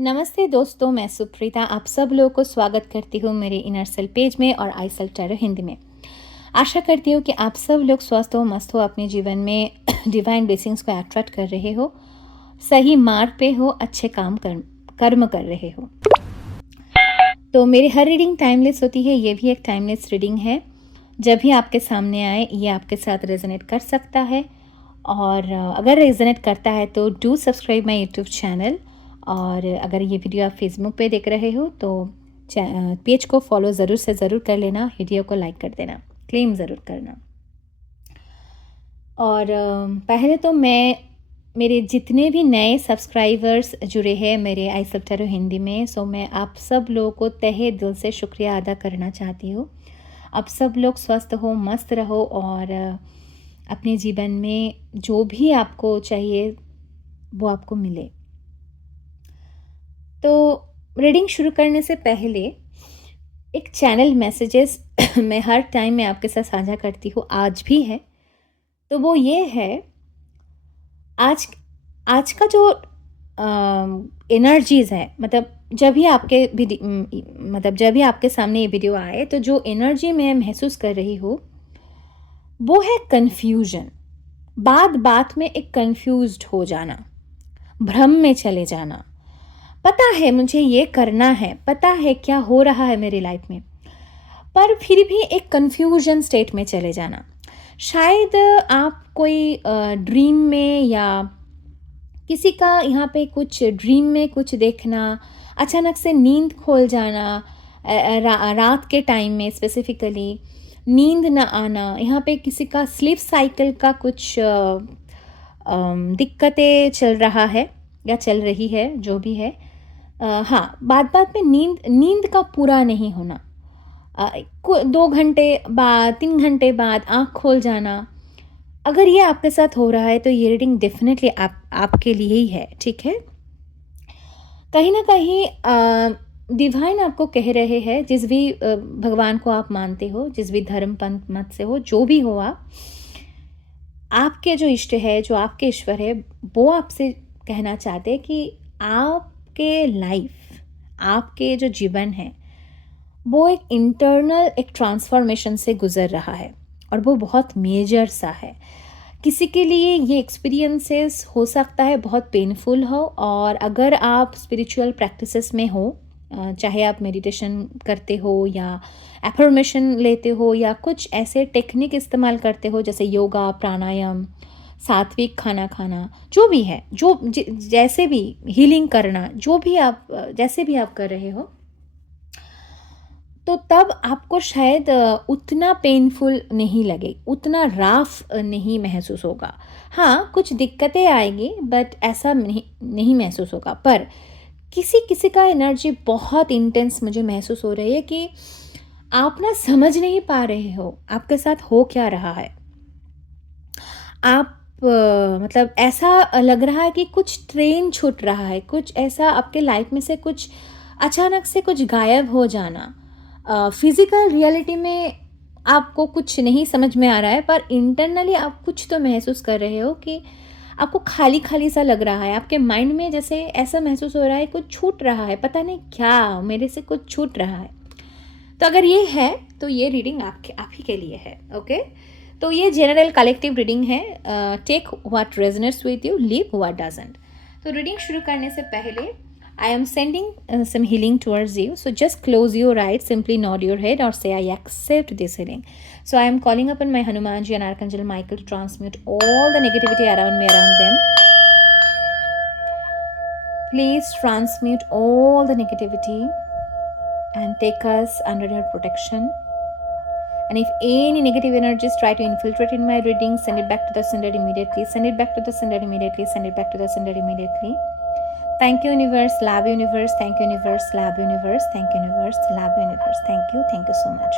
नमस्ते दोस्तों, मैं सुप्रीता आप सब लोगों को स्वागत करती हूँ मेरे इनर सेल पेज में और आई सेल टैरो हिंदी में। आशा करती हूँ कि आप सब लोग स्वस्थ हो, मस्त हो, अपने जीवन में डिवाइन ब्लेसिंग्स को अट्रैक्ट कर रहे हो, सही मार्ग पे हो, अच्छे कर्म कर रहे हो। तो मेरी हर रीडिंग टाइमलेस होती है, ये भी एक टाइमलेस रीडिंग है। जब भी आपके सामने आए ये आपके साथ रेजोनेट कर सकता है, और अगर रेजोनेट करता है तो do subscribe my YouTube channel. और अगर ये वीडियो आप फेसबुक पे देख रहे हो तो पेज को फॉलो ज़रूर से ज़रूर कर लेना, वीडियो को लाइक कर देना, क्लेम ज़रूर करना। और पहले तो मेरे जितने भी नए सब्सक्राइबर्स जुड़े हैं मेरे आई सेल टैरो हिंदी में, सो मैं आप सब लोगों को तहे दिल से शुक्रिया अदा करना चाहती हूँ। आप सब लोग स्वस्थ हो, मस्त रहो और अपने जीवन में जो भी आपको चाहिए वो आपको मिले। तो रीडिंग शुरू करने से पहले एक चैनल मैसेजेस मैं हर टाइम में आपके साथ साझा करती हूँ, आज भी है। तो वो ये है, आज आज का जो एनर्जीज़ है, मतलब जब भी आपके सामने ये वीडियो आए तो जो एनर्जी मैं महसूस कर रही हूँ वो है कन्फ्यूजन। बात बात में एक कन्फ्यूज्ड हो जाना, भ्रम में चले जाना। पता है मुझे ये करना है, पता है क्या हो रहा है मेरी लाइफ में, पर फिर भी एक कन्फ्यूजन स्टेट में चले जाना। शायद आप कोई ड्रीम में या किसी का यहाँ पे कुछ ड्रीम में कुछ देखना, अचानक से नींद खोल जाना, रात के टाइम में स्पेसिफिकली नींद न आना, यहाँ पे किसी का स्लीप साइकिल का कुछ दिक्कतें चल रहा है या चल रही है, जो भी है। हाँ, बात बात में नींद का पूरा नहीं होना, 2 घंटे बाद 3 घंटे बाद आँख खोल जाना। अगर ये आपके साथ हो रहा है तो ये रीडिंग डेफिनेटली आपके लिए ही है, ठीक है। कहीं ना कहीं डिवाइन आपको कह रहे हैं, जिस भी भगवान को आप मानते हो, जिस भी धर्म पंथ मत से हो, जो भी हो आप, आपके जो इष्ट है, जो आपके ईश्वर है, वो आपसे कहना चाहते हैं कि आपके लाइफ, आपके जो जीवन है वो एक इंटरनल एक ट्रांसफॉर्मेशन से गुजर रहा है और वो बहुत मेजर सा है। किसी के लिए ये एक्सपीरियंसेस हो सकता है बहुत पेनफुल हो, और अगर आप स्पिरिचुअल प्रैक्टिसेस में हो, चाहे आप मेडिटेशन करते हो या एफर्मेशन लेते हो या कुछ ऐसे टेक्निक इस्तेमाल करते हो जैसे योगा, प्राणायाम, सात्विक खाना खाना, जो भी है, जैसे भी हीलिंग करना, जो भी आप जैसे भी आप कर रहे हो, तो तब आपको शायद उतना पेनफुल नहीं लगे, उतना राफ नहीं महसूस होगा। हाँ, कुछ दिक्कतें आएगी बट ऐसा नहीं महसूस होगा। पर किसी किसी का एनर्जी बहुत इंटेंस मुझे महसूस हो रही है कि आप ना समझ नहीं पा रहे हो आपके साथ हो क्या रहा है। आप मतलब ऐसा लग रहा है कि कुछ ट्रेन छूट रहा है, कुछ ऐसा आपके लाइफ में से कुछ अचानक से कुछ गायब हो जाना। फिजिकल रियलिटी में आपको कुछ नहीं समझ में आ रहा है, पर इंटरनली आप कुछ तो महसूस कर रहे हो कि आपको खाली खाली सा लग रहा है। आपके माइंड में जैसे ऐसा महसूस हो रहा है कुछ छूट रहा है, पता नहीं क्या मेरे से कुछ छूट रहा है। तो अगर ये है तो ये रीडिंग आप ही के लिए है, ओके। तो ये जनरल कलेक्टिव रीडिंग है। Take what resonates with you, leave what doesn't. तो रीडिंग शुरू करने से पहले I am sending some healing towards you. So just close your eyes, simply nod your head or say I accept this healing. So I am calling upon my Hanumanji and Archangel Michael to transmute all the negativity around me, around them. Please transmute all the negativity and take us under your protection. And if any negative energies try to infiltrate in my reading, send it back to the sender immediately. Send it back to the sender immediately. Send it back to the sender immediately. Thank you universe, love universe, thank you universe, love universe, thank you universe, love universe, thank you so much.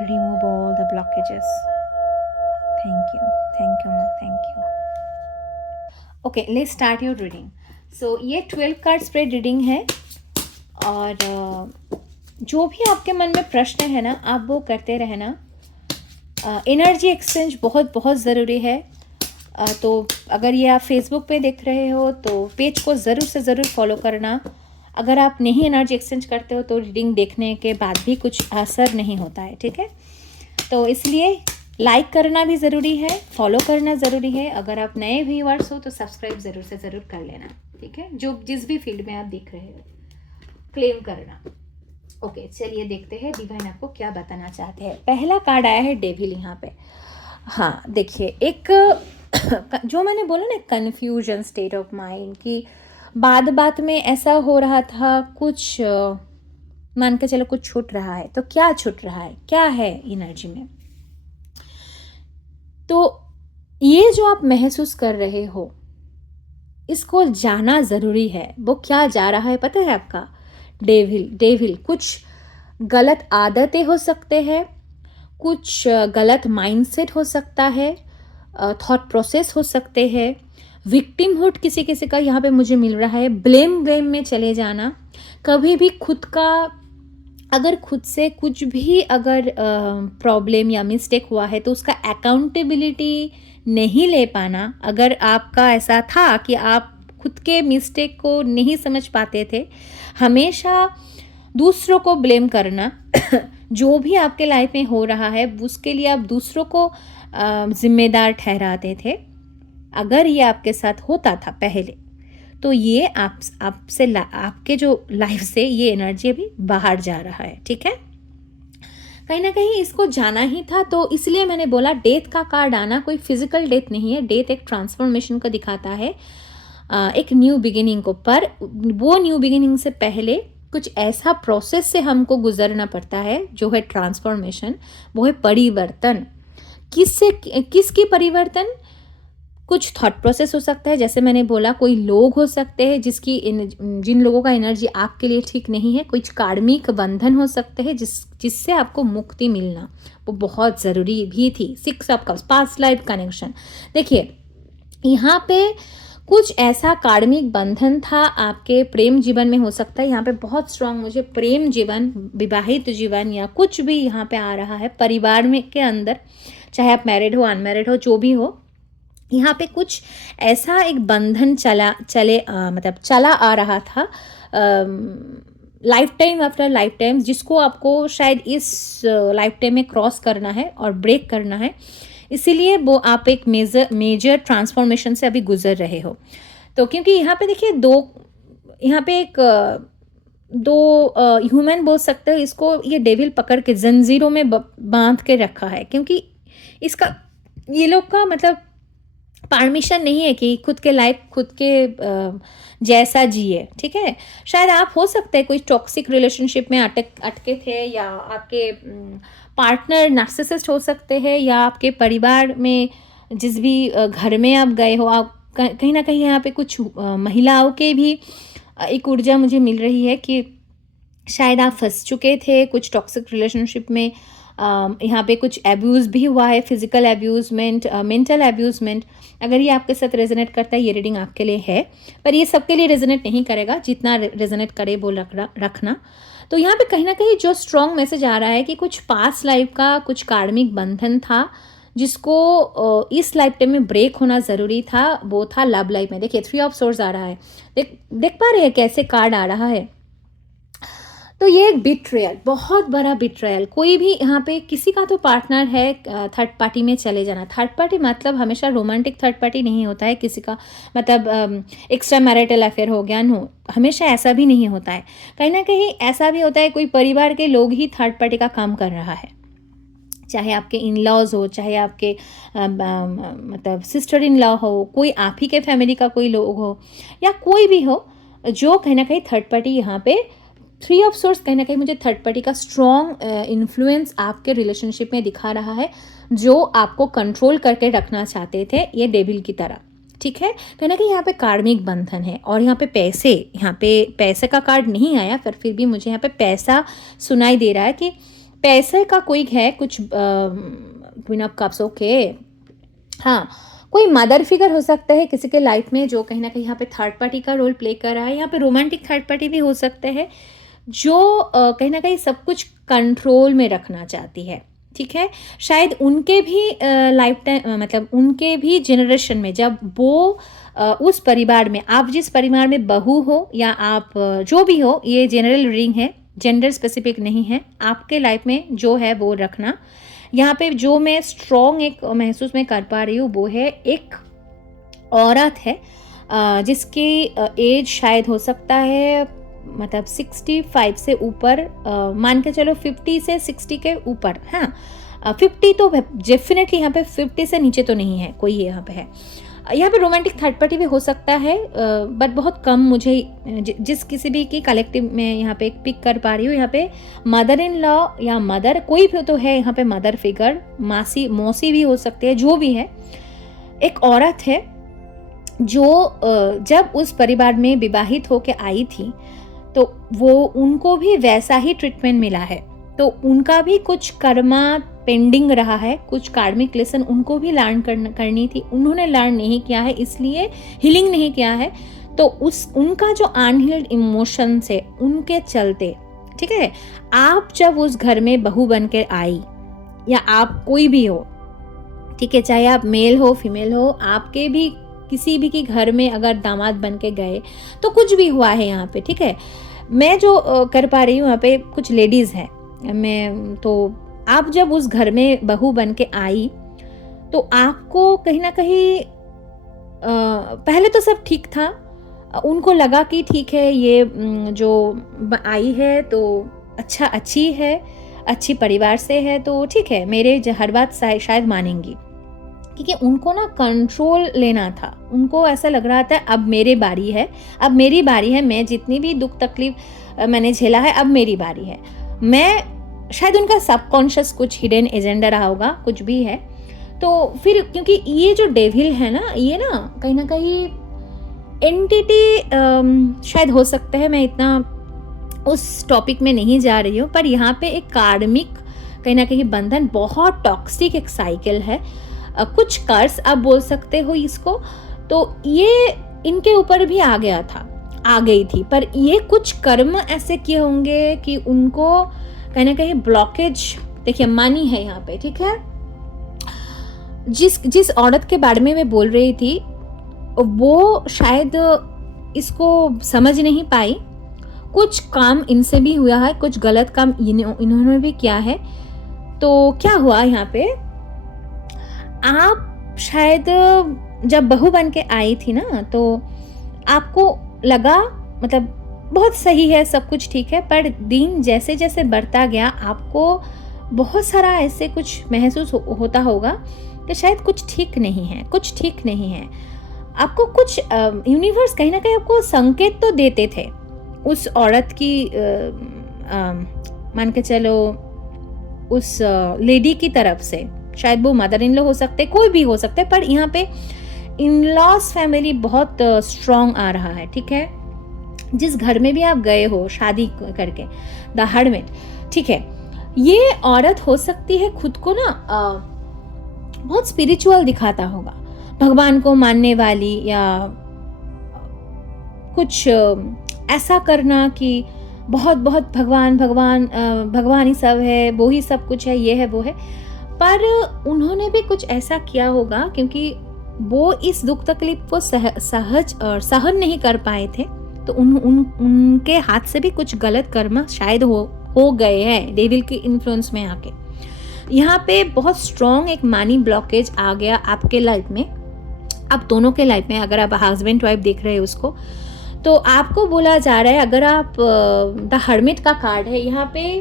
Remove all the blockages. Thank you ma, thank you. Okay, let's start your reading. So ये 12 card spread reading है, और जो भी आपके मन में प्रश्न है ना, आप वो करते रहना। एनर्जी एक्सचेंज बहुत बहुत ज़रूरी है। तो अगर ये आप फेसबुक पे देख रहे हो तो पेज को ज़रूर से ज़रूर फॉलो करना। अगर आप नहीं एनर्जी एक्सचेंज करते हो तो रीडिंग देखने के बाद भी कुछ असर नहीं होता है, ठीक है। तो इसलिए लाइक करना भी ज़रूरी है, फॉलो करना ज़रूरी है। अगर आप नए व्यूअर्स हो तो सब्सक्राइब ज़रूर से ज़रूर कर लेना, ठीक है, जो जिस भी फील्ड में आप देख रहे हो, क्लेम करना। ओके, चलिए देखते हैं डिवाइन आपको क्या बताना चाहते हैं। पहला कार्ड आया है डेविल यहाँ पे। हाँ देखिए, एक जो मैंने बोला ना, कन्फ्यूजन स्टेट ऑफ माइंड की बात बात में ऐसा हो रहा था, कुछ मान के चलो कुछ छूट रहा है। तो क्या छूट रहा है, क्या है एनर्जी में? तो ये जो आप महसूस कर रहे हो, इसको जाना ज़रूरी है। वो क्या जा रहा है पता है आपका? डेविल कुछ गलत आदतें हो सकते हैं, कुछ गलत माइंडसेट हो सकता है, थॉट प्रोसेस हो सकते हैं, विक्टिमहुड किसी किसी का यहाँ पे मुझे मिल रहा है, ब्लेम में चले जाना, कभी भी खुद का, अगर खुद से कुछ भी अगर प्रॉब्लम या मिस्टेक हुआ है तो उसका अकाउंटेबिलिटी नहीं ले पाना। अगर आपका ऐसा था कि आप खुद के मिस्टेक को नहीं समझ पाते थे, हमेशा दूसरों को ब्लेम करना जो भी आपके लाइफ में हो रहा है उसके लिए आप दूसरों को जिम्मेदार ठहराते थे। अगर ये आपके साथ होता था पहले, तो ये आपके जो लाइफ से ये एनर्जी अभी बाहर जा रहा है, ठीक है। कहीं ना कहीं इसको जाना ही था, तो इसलिए मैंने बोला डेथ का कार्ड आना कोई फिजिकल डेथ नहीं है। डेथ एक ट्रांसफॉर्मेशन को दिखाता है, एक न्यू बिगिनिंग को। पर वो न्यू बिगिनिंग से पहले कुछ ऐसा प्रोसेस से हमको गुजरना पड़ता है जो है ट्रांसफॉर्मेशन, वो है परिवर्तन। किसकी परिवर्तन? कुछ थॉट प्रोसेस हो सकता है, जैसे मैंने बोला, कोई लोग हो सकते हैं जिन लोगों का एनर्जी आपके लिए ठीक नहीं है। कुछ कार्मिक बंधन हो सकते हैं जिससे आपको मुक्ति मिलना वो बहुत ज़रूरी भी थी। 6 of cups, past life connection. देखिए यहाँ पे कुछ ऐसा कार्मिक बंधन था आपके प्रेम जीवन में, हो सकता है यहाँ पे बहुत स्ट्रांग मुझे प्रेम जीवन, विवाहित जीवन या कुछ भी यहाँ पे आ रहा है परिवार में के अंदर, चाहे आप मैरिड हो अनमैरिड हो जो भी हो। यहाँ पे कुछ ऐसा एक बंधन चला आ रहा था life time after life time, जिसको आपको शायद इस लाइफ टाइम में क्रॉस करना है और ब्रेक करना है। इसीलिए वो आप एक मेजर ट्रांसफॉर्मेशन से अभी गुजर रहे हो। तो क्योंकि यहाँ पे देखिए दो ह्यूमन बोल सकते हो इसको, ये डेविल पकड़ के जंजीरों में बांध के रखा है, क्योंकि इसका ये लोग का मतलब परमिशन नहीं है कि खुद के लाइफ खुद के जैसा जिए, ठीक है। शायद आप हो सकते हैं कोई टॉक्सिक रिलेशनशिप में अटके थे, या आपके पार्टनर नार्सिसिस्ट हो सकते हैं, या आपके परिवार में जिस भी घर में आप गए हो, आप कहीं ना कहीं यहाँ पे कुछ महिलाओं के भी एक ऊर्जा मुझे मिल रही है कि शायद आप फंस चुके थे कुछ टॉक्सिक रिलेशनशिप में। यहाँ पे कुछ एब्यूज़ भी हुआ है, फिजिकल एब्यूजमेंट, मेंटल एब्यूजमेंट। अगर ये आपके साथ रेजोनेट करता है ये रीडिंग आपके लिए है, पर ये सबके लिए रेजोनेट नहीं करेगा, जितना रेजोनेट करे वो रखना। तो यहाँ पे कहीं ना कहीं जो स्ट्रॉन्ग मैसेज आ रहा है कि कुछ पास्ट लाइफ का कुछ कार्मिक बंधन था जिसको इस लाइफ टाइम में ब्रेक होना ज़रूरी था, वो था लव लाइफ में। देखिए 3 ऑफ सोर्ड्स आ रहा है, देख पा रहे हैं कैसे कार्ड आ रहा है। तो ये एक बिट्रेयल, बहुत बड़ा बिट्रेयल। कोई भी यहाँ पे किसी का तो पार्टनर है, थर्ड पार्टी में चले जाना। थर्ड पार्टी मतलब हमेशा रोमांटिक थर्ड पार्टी नहीं होता है, किसी का मतलब एक्स्ट्रा मैरिटल अफेयर हो गया, नो, हमेशा ऐसा भी नहीं होता है। कहीं ना कहीं ऐसा भी होता है कोई परिवार के लोग ही थर्ड पार्टी का काम कर रहा है, चाहे आपके इन लॉज हो, चाहे आपके मतलब सिस्टर इन लॉ हो, कोई आप ही के फैमिली का कोई लोग हो, या कोई भी हो जो कहीं ना कहीं थर्ड पार्टी यहाँ पे 3 ऑफ सोर्स कहीं ना कहीं मुझे थर्ड पार्टी का स्ट्रॉन्ग इन्फ्लुएंस आपके रिलेशनशिप में दिखा रहा है, जो आपको कंट्रोल करके रखना चाहते थे ये डेविल की तरह, ठीक है। कहीं ना कहीं यहाँ पे कार्मिक बंधन है। और यहाँ पे पैसे का कार्ड नहीं आया, पर फिर भी मुझे यहाँ पे पैसा सुनाई दे रहा है कि पैसे का कोई है, कुछ क्वीन ऑफ कप्स, ओके, हाँ, कोई मदर फिगर हो सकता है किसी के लाइफ में जो कहीं ना कहीं यहाँ पे थर्ड पार्टी का रोल प्ले कर रहा है। यहाँ पे रोमांटिक थर्ड पार्टी भी हो सकते हैं जो कहीं ना कहीं सब कुछ कंट्रोल में रखना चाहती है, ठीक है। शायद उनके भी लाइफ टाइम मतलब उनके भी जनरेशन में जब वो उस परिवार में, आप जिस परिवार में बहू हो या आप जो भी हो, ये जनरल रीडिंग है, जेंडर स्पेसिफिक नहीं है। आपके लाइफ में जो है वो रखना। यहाँ पे जो मैं स्ट्रॉन्ग एक महसूस मैं कर पा रही हूँ वो है एक औरत है जिसकी एज शायद हो सकता है मतलब 65 से ऊपर, मान के चलो 50 से 60 के ऊपर। हाँ 50 तो डेफिनेटली यहाँ पे 50 से नीचे तो नहीं है कोई यहाँ पे है। यहाँ पे रोमांटिक थर्ड पार्टी भी हो सकता है बट बहुत कम मुझे जिस किसी भी की कलेक्टिव में यहाँ पे एक पिक कर पा रही हूँ। यहाँ पे मदर इन लॉ या मदर कोई भी तो है यहाँ पे, मदर फिगर, मासी मौसी भी हो सकती है, जो भी है। एक औरत है जो जब उस परिवार में विवाहित होके आई थी तो वो उनको भी वैसा ही ट्रीटमेंट मिला है, तो उनका भी कुछ कर्मा पेंडिंग रहा है, कुछ कार्मिक लेसन उनको भी लर्न करनी थी, उन्होंने लर्न नहीं किया है, इसलिए हीलिंग नहीं किया है। तो उनका जो अनहील्ड इमोशन से उनके चलते, ठीक है, आप जब उस घर में बहू बन के आई या आप कोई भी हो, ठीक है, चाहे आप मेल हो फीमेल हो, आपके भी किसी भी के घर में अगर दामाद बन के गए तो कुछ भी हुआ है यहाँ पे, ठीक है। मैं जो कर पा रही हूँ यहाँ पे कुछ लेडीज़ हैं, मैं तो आप जब उस घर में बहू बन के आई तो आपको कहीं ना कहीं पहले तो सब ठीक था, उनको लगा कि ठीक है ये जो आई है तो अच्छी है, अच्छी परिवार से है, तो ठीक है मेरे हर बात शायद मानेंगी, क्योंकि उनको ना कंट्रोल लेना था। उनको ऐसा लग रहा था अब मेरी बारी है, अब मेरी बारी है, मैं जितनी भी दुख तकलीफ मैंने झेला है अब मेरी बारी है। मैं शायद उनका सबकॉन्शियस कुछ हिडन एजेंडा रहा होगा, कुछ भी है। तो फिर क्योंकि ये जो डेविल है ना, ये ना कहीं एंटिटी शायद हो सकता है, मैं इतना उस टॉपिक में नहीं जा रही हूँ, पर यहाँ पे एक कार्मिक कहीं ना कहीं बंधन, बहुत टॉक्सिक एक साइकिल है, कुछ कर्स आप बोल सकते हो इसको। तो ये इनके ऊपर भी आ गई थी, पर ये कुछ कर्म ऐसे किए होंगे कि उनको कहीं ना कहीं ब्लॉकेज, देखिए मनी है यहाँ पे, ठीक है। जिस औरत के बारे में मैं बोल रही थी वो शायद इसको समझ नहीं पाई, कुछ काम इनसे भी हुआ है, कुछ गलत काम इन्होंने भी किया है। तो क्या हुआ यहाँ पे, आप शायद जब बहू बन के आई थी ना तो आपको लगा मतलब बहुत सही है, सब कुछ ठीक है, पर दिन जैसे जैसे बढ़ता गया आपको बहुत सारा ऐसे कुछ महसूस होता होगा कि शायद कुछ ठीक नहीं है। आपको कुछ यूनिवर्स कहीं ना कहीं आपको संकेत तो देते थे उस औरत की, मान के चलो उस लेडी की तरफ से, शायद वो मदर इन लॉ हो सकते, कोई भी हो सकते, पर यहाँ पे इन लॉस फैमिली बहुत स्ट्रॉन्ग आ रहा है, ठीक है। जिस घर में भी आप गए हो शादी करके, द हर्मिट, ठीक है, ये औरत हो सकती है खुद को ना बहुत स्पिरिचुअल दिखाता होगा, भगवान को मानने वाली, या कुछ ऐसा करना कि बहुत बहुत भगवान ही सब है, वो ही सब कुछ है, ये है वो है। पर उन्होंने भी कुछ ऐसा किया होगा क्योंकि वो इस दुख तकलीफ को सहज और सहन नहीं कर पाए थे, तो उनके हाथ से भी कुछ गलत कर्म शायद हो गए हैं डेविल के इन्फ्लुएंस में आके। यहाँ पे बहुत स्ट्रॉन्ग एक मनी ब्लॉकेज आ गया आपके लाइफ में, आप दोनों के लाइफ में। अगर आप हस्बैंड वाइफ देख रहे हैं उसको, तो आपको बोला जा रहा है, अगर आप द हर्मिट का कार्ड है यहाँ पे,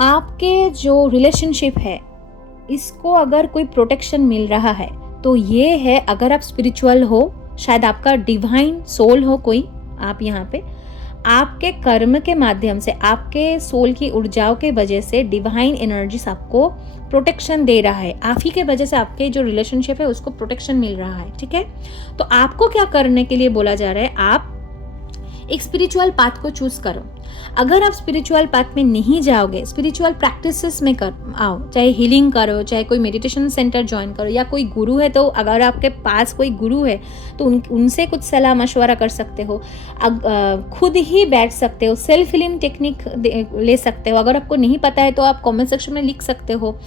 आपके जो रिलेशनशिप है इसको अगर कोई प्रोटेक्शन मिल रहा है तो ये है, अगर आप स्पिरिचुअल हो, शायद आपका डिवाइन सोल हो कोई, आप यहाँ पे आपके कर्म के माध्यम से, आपके सोल की ऊर्जाओं के वजह से डिवाइन एनर्जीज आपको प्रोटेक्शन दे रहा है, आप ही के वजह से आपके जो रिलेशनशिप है उसको प्रोटेक्शन मिल रहा है, ठीक है। तो आपको क्या करने के लिए बोला जा रहा है, आप एक स्पिरिचुअल पाथ को चूज करो। अगर आप स्पिरिचुअल पाथ में नहीं जाओगे, स्पिरिचुअल प्रैक्टिसेस में आओ, चाहे हीलिंग करो, चाहे कोई मेडिटेशन सेंटर ज्वाइन करो, या कोई गुरु है तो अगर आपके पास कोई गुरु है तो उनसे कुछ सलाह मशवरा कर सकते हो। खुद ही बैठ सकते हो, सेल्फ हीलिंग टेक्निक ले सकते हो। अगर आपको नहीं पता है तो आप कमेंट सेक्शन में लिख सकते हो,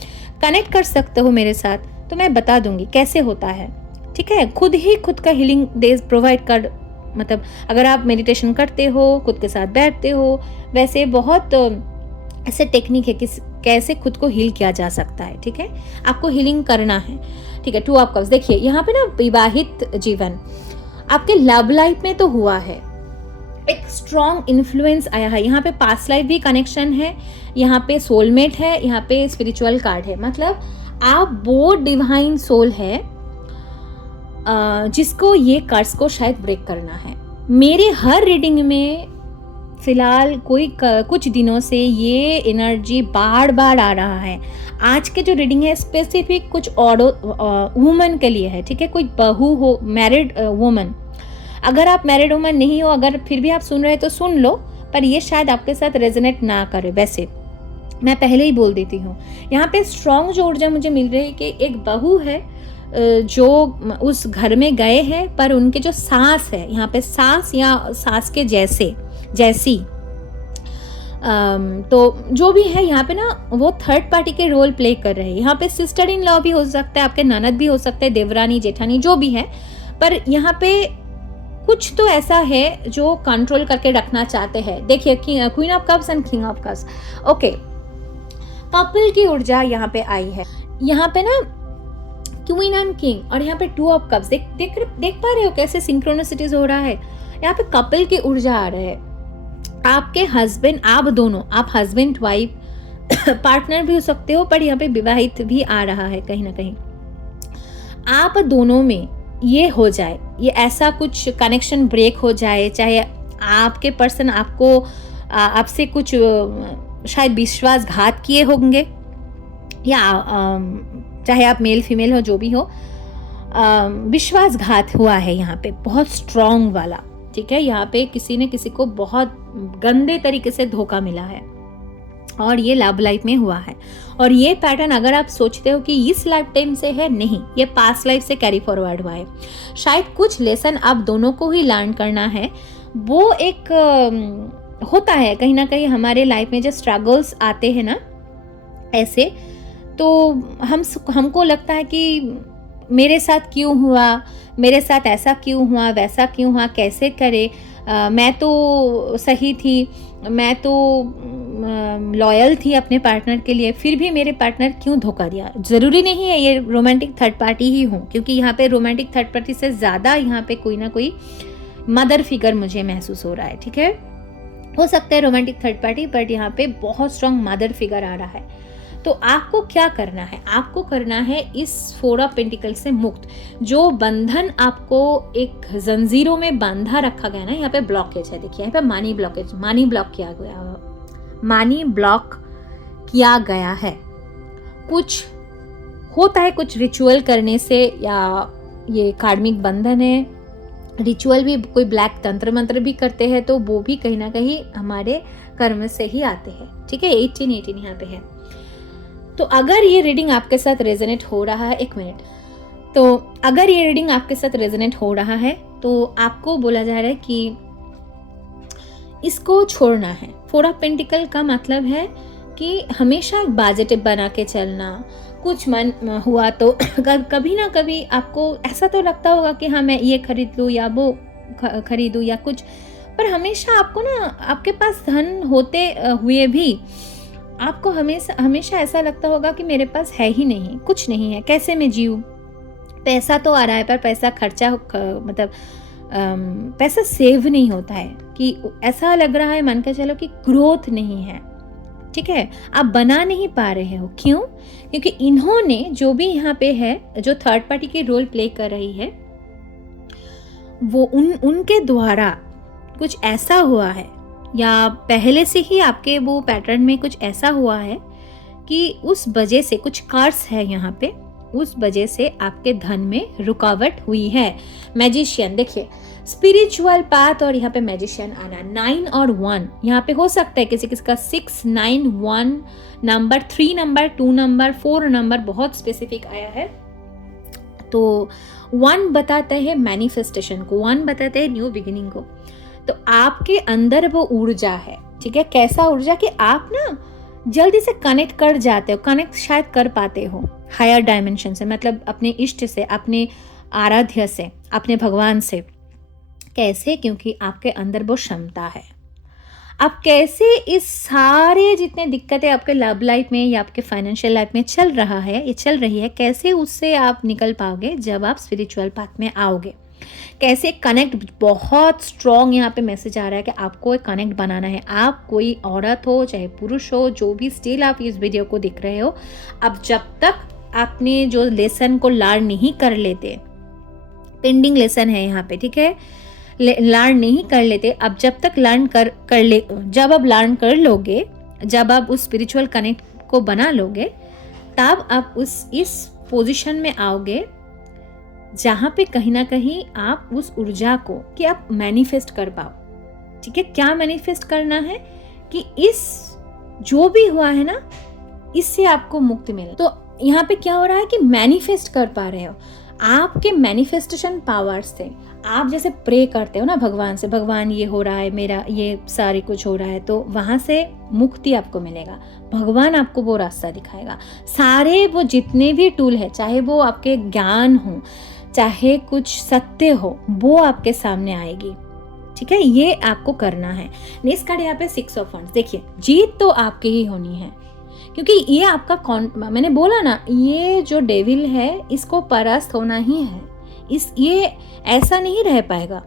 कनेक्ट कर सकते हो मेरे साथ, तो मैं बता दूंगी कैसे होता है। ठीक है, खुद ही खुद का हीलिंग डेज प्रोवाइड कर, मतलब अगर आप मेडिटेशन करते हो, खुद के साथ बैठते हो, वैसे बहुत ऐसे टेक्निक है कि कैसे खुद को हील किया जा सकता है। ठीक है, आपको हीलिंग करना है। ठीक है, 2 ऑफ कप्स। देखिए यहाँ पे ना विवाहित जीवन, आपके लव लाइफ में तो हुआ है, एक स्ट्रॉन्ग इन्फ्लुएंस आया है। यहाँ पे पास्ट लाइफ भी कनेक्शन है, यहाँ पे सोलमेट है, यहाँ पे स्पिरिचुअल कार्ड है। मतलब आप वो डिवाइन सोल है जिसको ये कर्स को शायद ब्रेक करना है। मेरे हर रीडिंग में फिलहाल कुछ दिनों से ये एनर्जी बार बार आ रहा है। आज के जो रीडिंग है स्पेसिफिक कुछ और वुमन के लिए है। ठीक है, कोई बहू हो, मैरिड वुमन। अगर आप मैरिड वुमन नहीं हो, अगर फिर भी आप सुन रहे हो तो सुन लो, पर ये शायद आपके साथ रेजोनेट ना करे। वैसे मैं पहले ही बोल देती हूँ, यहाँ पे स्ट्रॉन्ग जो ऊर्जा मुझे मिल रही है कि एक बहू है जो उस घर में गए हैं, पर उनके जो सास है, यहाँ पे सास या सास के जैसी तो जो भी है यहाँ पे ना, वो थर्ड पार्टी के रोल प्ले कर रहे हैं। यहाँ पे सिस्टर इन लॉ भी हो सकता है, आपके ननद भी हो सकते हैं, देवरानी जेठानी जो भी है, पर यहाँ पे कुछ तो ऐसा है जो कंट्रोल करके रखना चाहते हैं। देखिए, queen of cups and king of cups. Okay, couple की ऊर्जा यहाँ पे आई है। यहाँ पे ना क्वीन एंड किंग और यहाँ पे 2 ऑफ कप्स। देख पा रहे हो कैसे सिंक्रोनिसिटीज हो रहा है। यहाँ पे कपल की ऊर्जा आ रहा है। आपके हस्बैंड, आप दोनों, आप हस्बैंड वाइफ पार्टनर भी हो सकते हो, पर यहाँ पे विवाहित भी आ रहा है कहीं ना कहीं। आप दोनों में ये हो जाए, ये ऐसा कुछ कनेक्शन ब्रेक हो जाए, चाहे आपके पर्सन आपसे कुछ शायद विश्वासघात किए होंगे, या चाहे आप मेल फीमेल हो, जो भी हो, विश्वासघात हुआ है यहाँ पे बहुत स्ट्रॉन्ग वाला। ठीक है, यहाँ पे किसी ने किसी को बहुत गंदे तरीके से धोखा मिला है और ये लव लाइफ में हुआ है। और ये पैटर्न अगर आप सोचते हो कि इस लाइफ टाइम से है, नहीं, ये पास्ट लाइफ से कैरी फॉरवर्ड हुआ है। शायद कुछ लेसन आप दोनों को ही लर्न करना है। वो एक होता है कहीं ना कहीं हमारे लाइफ में, जो स्ट्रगल्स आते हैं ना ऐसे, तो हमको लगता है कि मेरे साथ क्यों हुआ, मेरे साथ ऐसा क्यों हुआ, वैसा क्यों हुआ, कैसे करे, मैं तो सही थी, मैं तो लॉयल थी अपने पार्टनर के लिए, फिर भी मेरे पार्टनर क्यों धोखा दिया। ज़रूरी नहीं है ये रोमांटिक थर्ड पार्टी ही हो, क्योंकि यहाँ पे रोमांटिक थर्ड पार्टी से ज़्यादा यहाँ पे कोई ना कोई मदर फिगर मुझे महसूस हो रहा है। ठीक है, हो सकता है रोमांटिक थर्ड पार्टी, बट यहाँ पे बहुत स्ट्रॉन्ग मदर फिगर आ रहा है। तो आपको क्या करना है, आपको करना है इस 4 ऑफ पेंटिकल से मुक्त। जो बंधन आपको एक जंजीरों में बांधा रखा गया ना, यहाँ पे ब्लॉकेज है। देखिए यहाँ पे मनी ब्लॉक किया गया है। कुछ होता है, कुछ रिचुअल करने से, या ये कार्मिक बंधन है। रिचुअल भी कोई ब्लैक तंत्र मंत्र भी करते हैं, तो वो भी कहीं ना कहीं हमारे कर्म से ही आते हैं। ठीक है, 18 यहाँ पे है। तो अगर ये रीडिंग आपके साथ रेजोनेट हो रहा है, 1 मिनट, तो अगर ये रीडिंग आपके साथ रेजोनेट हो रहा है तो आपको बोला जा रहा है कि इसको छोड़ना है। 4 ऑफ पेंटिकल का मतलब है कि हमेशा पॉजिटिव बना के चलना। कुछ मन हुआ तो कभी ना कभी आपको ऐसा तो लगता होगा कि हाँ मैं ये खरीद लूँ या वो खरीदूँ या कुछ, पर हमेशा आपको ना, आपके पास धन होते हुए भी आपको हमेशा ऐसा लगता होगा कि मेरे पास है ही नहीं, कुछ नहीं है, कैसे मैं जीऊँ। पैसा तो आ रहा है पर पैसा खर्चा, मतलब पैसा सेव नहीं होता है, कि ऐसा लग रहा है मन के चलो कि ग्रोथ नहीं है। ठीक है, आप बना नहीं पा रहे हो। क्यों? क्योंकि इन्होंने जो भी यहाँ पे है, जो थर्ड पार्टी की रोल प्ले कर रही है, वो उनके द्वारा कुछ ऐसा हुआ है, या पहले से ही आपके वो पैटर्न में कुछ ऐसा हुआ है कि उस वजह से कुछ कर्स है यहाँ पे, उस वजह से आपके धन में रुकावट हुई है। मैजिशियन, देखिए स्पिरिचुअल पाथ और यहाँ पे मैजिशियन आना, 9 और 1 यहाँ पे हो सकता है किसी किसी का 6, 9, 1 नंबर, 3 नंबर, 2 नंबर, 4 नंबर बहुत स्पेसिफिक आया है। तो 1 बताता है मैनिफेस्टेशन को, 1 बताता है न्यू बिगिनिंग को। तो आपके अंदर वो ऊर्जा है, ठीक है। कैसा ऊर्जा कि आप ना जल्दी से कनेक्ट कर जाते हो, कनेक्ट शायद कर पाते हो हायर डायमेंशन से, मतलब अपने इष्ट से, अपने आराध्य से, अपने भगवान से। कैसे? क्योंकि आपके अंदर वो क्षमता है। आप कैसे इस सारे जितने दिक्कतें आपके लव लाइफ में या आपके फाइनेंशियल लाइफ में चल रहा है, ये चल रही है, कैसे उससे आप निकल पाओगे जब आप स्पिरिचुअल पाथ में आओगे। कैसे कनेक्ट, बहुत स्ट्रॉन्ग यहाँ पे मैसेज आ रहा है कि आपको एक कनेक्ट बनाना है। आप कोई औरत हो चाहे पुरुष हो, जो भी स्टिल आप इस वीडियो को देख रहे हो, अब जब तक आपने जो लेसन को लर्न नहीं कर लेते, पेंडिंग लेसन है यहाँ पे, ठीक है, लर्न नहीं कर लेते, अब जब तक लर्न कर ले, जब आप लर्न कर लोगे, जब आप उस स्पिरिचुअल कनेक्ट को बना लोगे, तब आप इस पोजीशन में आओगे जहाँ पे कहीं ना कहीं आप उस ऊर्जा को कि आप मैनिफेस्ट कर पाओ, ठीक है। क्या मैनिफेस्ट करना है कि इस जो भी हुआ है ना, इससे आपको मुक्ति मिले। तो यहाँ पे क्या हो रहा है कि मैनिफेस्ट कर पा रहे हो, आपके मैनिफेस्टेशन पावर्स से आप जैसे प्रे करते हो ना भगवान से, भगवान ये हो रहा है, मेरा ये सारे कुछ हो रहा है, तो वहाँ से मुक्ति आपको मिलेगा। भगवान आपको वो रास्ता दिखाएगा। सारे वो जितने भी टूल है, चाहे वो आपके ज्ञान हो, चाहे कुछ सत्य हो, वो आपके सामने आएगी, ठीक है। ये आपको करना है। नेक्स्ट कार्ड यहाँ पे 6 ऑफ वंड्स। देखिए जीत तो आपकी ही होनी है, क्योंकि ये आपका मैंने बोला ना, ये जो डेविल है इसको परास्त होना ही है। ये ऐसा नहीं रह पाएगा,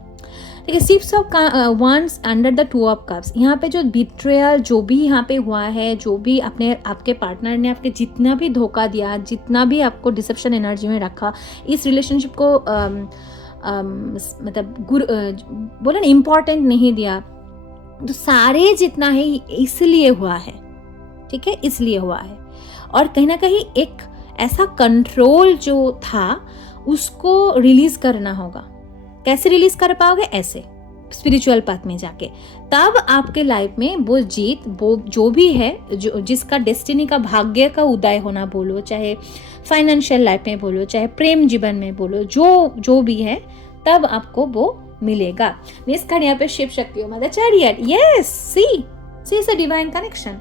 ठीक है। 6 of wands under the 2 of cups. यहाँ पे जो बिट्रेयल जो भी यहाँ पे हुआ है, जो भी आपके पार्टनर ने आपके जितना भी धोखा दिया, जितना भी आपको डिसेप्शन एनर्जी में रखा, इस रिलेशनशिप को मतलब बोला ना इम्पोर्टेंट नहीं दिया, तो सारे जितना है इसलिए हुआ है, ठीक है, इसलिए हुआ है। और कहीं ना कहीं एक ऐसा कंट्रोल जो था उसको रिलीज करना होगा। कैसे रिलीज कर पाओगे? ऐसे स्पिरिचुअल पाथ में जाके, तब आपके लाइफ में वो जीत, वो जो भी है, जो जिसका डेस्टिनी का भाग्य का उदय होना बोलो, चाहे फाइनेंशियल लाइफ में बोलो, चाहे प्रेम जीवन में बोलो, जो भी है, तब आपको वो मिलेगा। नेक्स्ट कार्ड यहाँ पे Shiv Shakti mother chariot. Yes, she is a divine connection.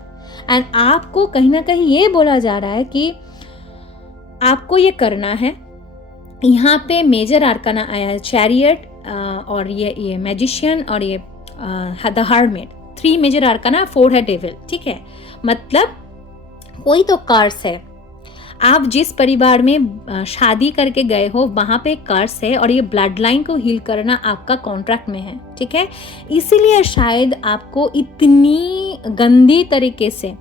And आपको कहीं ना कहीं ये बोला जा रहा है कि आपको ये करना है। यहाँ पे मेजर आर्काना आया है चैरियट, और ये मैजिशियन, और ये द हर्मिट। 3 मेजर आर्काना, 4 है डेविल, ठीक है। मतलब कोई तो कर्स है। आप जिस परिवार में शादी करके गए हो वहां पे कर्स है, और ये ब्लड लाइन को हील करना आपका कॉन्ट्रैक्ट में है, ठीक है। इसीलिए शायद आपको इतनी गंदी तरीके से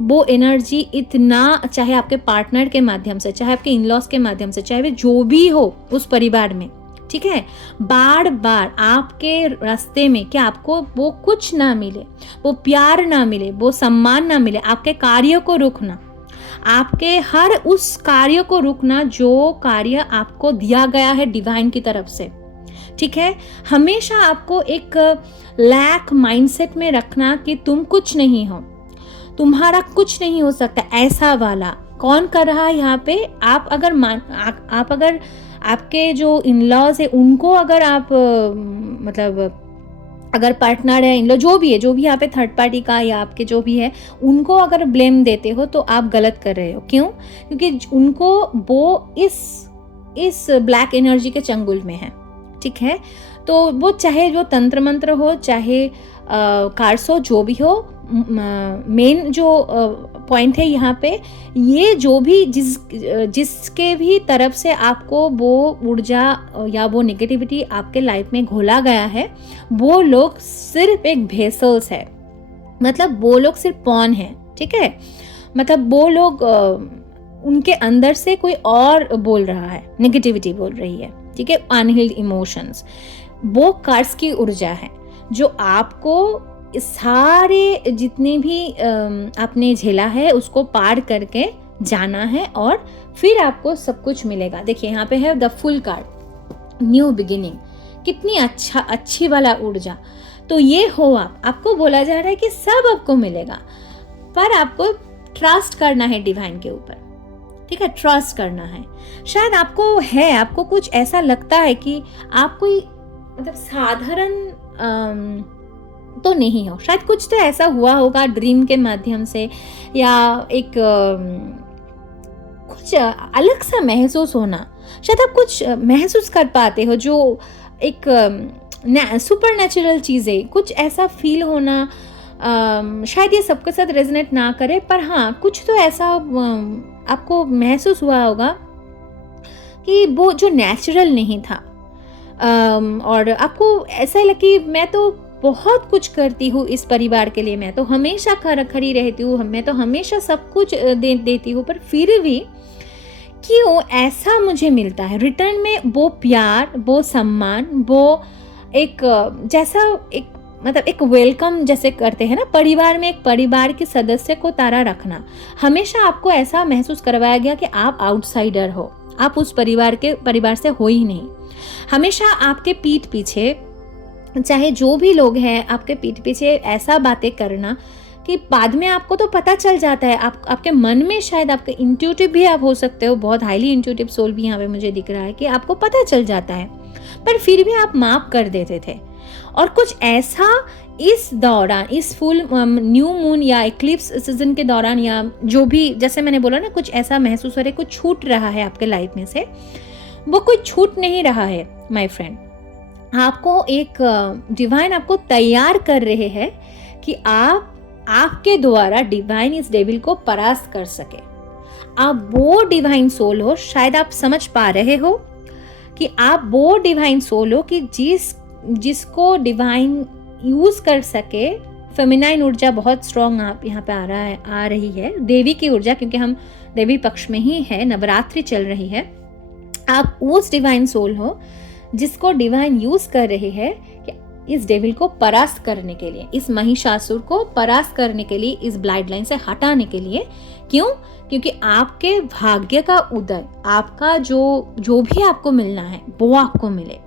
वो एनर्जी, इतना, चाहे आपके पार्टनर के माध्यम से, चाहे आपके इन-लॉज के माध्यम से, चाहे वे जो भी हो उस परिवार में, ठीक है, बार बार आपके रास्ते में कि आपको वो कुछ ना मिले, वो प्यार ना मिले, वो सम्मान ना मिले, आपके कार्य को रुकना, आपके हर उस कार्य को रुकना जो कार्य आपको दिया गया है डिवाइन की तरफ से, ठीक है। हमेशा आपको एक लैक माइंडसेट में रखना कि तुम कुछ नहीं हो, तुम्हारा कुछ नहीं हो सकता, ऐसा वाला कौन कर रहा है यहाँ पे? आप अगर आपके जो इन-लॉज है उनको अगर आप मतलब अगर पार्टनर है, इन-लॉ जो भी है, जो भी यहाँ पे थर्ड पार्टी का या आपके जो भी है, उनको अगर ब्लेम देते हो तो आप गलत कर रहे हो। क्यों? क्योंकि उनको वो इस ब्लैक एनर्जी के चंगुल में है, ठीक है। तो वो चाहे जो तंत्र मंत्र हो, चाहे कारसो, जो भी हो, मेन जो पॉइंट है यहाँ पे, ये जो भी जिसके भी तरफ से आपको वो ऊर्जा या वो नेगेटिविटी आपके लाइफ में घोला गया है, वो लोग सिर्फ एक भेसल्स है, मतलब वो लोग सिर्फ पॉन है, ठीक है। मतलब वो लोग उनके अंदर से कोई और बोल रहा है, नेगेटिविटी बोल रही है, ठीक है, अनहील्ड इमोशंस, वो कर्स की ऊर्जा है जो आपको सारे जितने भी आपने झेला है उसको पार करके जाना है और फिर आपको सब कुछ मिलेगा। देखिए यहाँ पे है the full card, new beginning, कितनी अच्छी वाला ऊर्जा। तो ये हो आपको बोला जा रहा है कि सब आपको मिलेगा, पर आपको ट्रस्ट करना है डिवाइन के ऊपर, ठीक है, ट्रस्ट करना है। शायद आपको कुछ ऐसा लगता है कि आप कोई मतलब साधारण तो नहीं हो, शायद कुछ तो ऐसा हुआ होगा ड्रीम के माध्यम से, या एक कुछ अलग सा महसूस होना, शायद आप कुछ महसूस कर पाते हो जो एक सुपर नेचुरल चीज़ें, कुछ ऐसा फील होना। शायद ये सबके साथ रेजोनेट ना करे, पर हाँ कुछ तो ऐसा आपको महसूस हुआ होगा कि वो जो नेचुरल नहीं था। और आपको ऐसा लगा कि मैं तो बहुत कुछ करती हूँ इस परिवार के लिए, मैं तो हमेशा खड़ी रहती हूँ, मैं तो हमेशा सब कुछ देती हूँ, पर फिर भी क्यों ऐसा मुझे मिलता है रिटर्न में? वो प्यार, वो सम्मान, वो एक जैसा एक मतलब एक वेलकम जैसे करते हैं ना परिवार में, एक परिवार के सदस्य को तारा रखना। हमेशा आपको ऐसा महसूस करवाया गया कि आप आउटसाइडर हो, आप उस परिवार से हो ही नहीं। हमेशा आपके पीठ पीछे, चाहे जो भी लोग हैं, आपके पीठ पीछे ऐसा बातें करना कि बाद में आपको तो पता चल जाता है, आपके मन में, शायद आपके इंट्यूटिव भी आप हो सकते हो, बहुत हाईली इंट्यूटिव सोल भी यहाँ पे मुझे दिख रहा है कि आपको पता चल जाता है, पर फिर भी आप माफ कर देते थे। और कुछ ऐसा इस दौरान, इस फुल न्यू मून या इक्लिप्स सीजन के दौरान, या जो भी, जैसे मैंने बोला ना, कुछ ऐसा महसूस हो रहा है, कुछ छूट रहा है आपके लाइफ में से। वो कोई छूट नहीं रहा है माय फ्रेंड, आपको एक डिवाइन आपको तैयार कर रहे हैं कि आपके द्वारा डिवाइन इस डेविल को परास्त कर सके। आप वो डिवाइन सोल हो, शायद आप समझ पा रहे हो कि आप वो डिवाइन सोल हो कि जिसको डिवाइन यूज कर सके। फेमिनाइन ऊर्जा बहुत स्ट्रॉन्ग आप यहाँ पे आ रही है, देवी की ऊर्जा, क्योंकि हम देवी पक्ष में ही है, नवरात्रि चल रही है। आप उस डिवाइन सोल हो जिसको डिवाइन यूज कर रहे हैं कि इस डेविल को परास्त करने के लिए, इस महिषासुर को परास्त करने के लिए, इस ब्लाड लाइन से हटाने के लिए। क्यों? क्योंकि आपके भाग्य का उदय, आपका जो भी आपको मिलना है वो आपको मिले,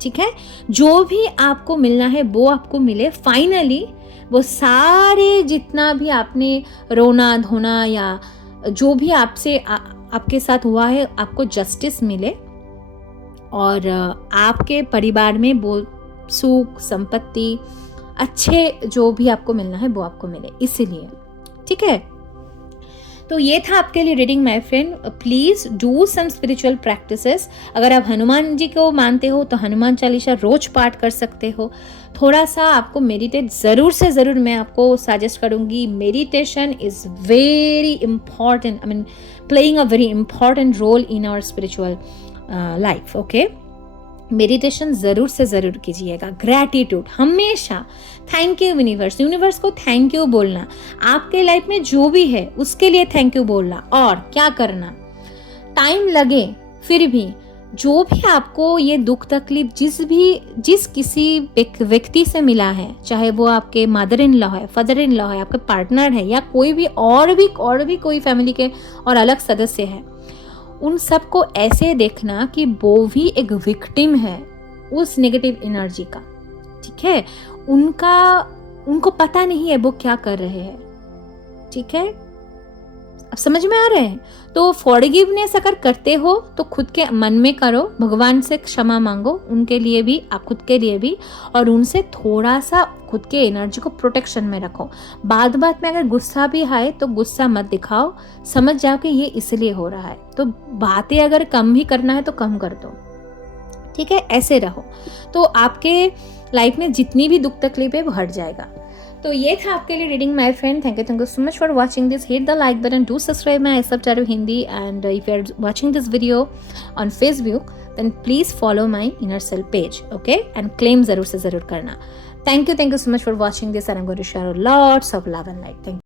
ठीक है, जो भी आपको मिलना है वो आपको मिले। फाइनली वो सारे जितना भी आपने रोना धोना या जो भी आपके साथ हुआ है, आपको जस्टिस मिले और आपके परिवार में वो सुख, संपत्ति, अच्छे जो भी आपको मिलना है वो आपको मिले, इसीलिए, ठीक है। तो ये था आपके लिए reading my friend. Please do some spiritual practices. अगर आप हनुमान जी को मानते हो तो हनुमान चालीसा रोज पाठ कर सकते हो। थोड़ा सा आपको मेडिटेट ज़रूर से ज़रूर मैं आपको सजेस्ट करूँगी। Meditation is very important, I mean playing a very important role in our spiritual life. Okay, meditation ज़रूर से ज़रूर कीजिएगा। ग्रैटिट्यूड हमेशा, थैंक यू यूनिवर्स को थैंक यू बोलना, आपके लाइफ में जो भी है उसके लिए थैंक यू बोलना। और क्या करना, टाइम लगे फिर भी जो भी आपको ये दुख तकलीफ जिस किसी व्यक्ति से मिला है, चाहे वो आपके मदर इन लॉ है, फादर इन लॉ है, आपके पार्टनर है, या कोई भी और भी कोई फैमिली के और अलग सदस्य है, उन सबको ऐसे देखना कि वो भी एक विक्टिम है उस नेगेटिव एनर्जी का, ठीक है। उनको पता नहीं है वो क्या कर रहे हैं, ठीक है। अब समझ में आ रहे हैं? तो फॉरगिवनेस अगर करते हो तो खुद के मन में करो, भगवान से क्षमा मांगो, उनके लिए भी, आप खुद के लिए भी, और उनसे थोड़ा सा खुद के एनर्जी को प्रोटेक्शन में रखो। बात में अगर गुस्सा भी आए तो गुस्सा मत दिखाओ, समझ जाओ कि ये इसलिए हो रहा है। तो बातें अगर कम भी करना है तो कम कर दो, ठीक है, ऐसे रहो, तो आपके लाइफ में जितनी भी दुख तकलीफ है वो हट जाएगा। तो ये था आपके लिए reading my friend. Thank you so much for watching this. Hit the like button, do subscribe my SF Tarot Hindi, and if you are watching this video on Facebook then please follow my inner self page, okay, and claim ज़रूर से ज़रूर करना। Thank you so much for watching this, and I'm going to share lots of love and light. Thank you.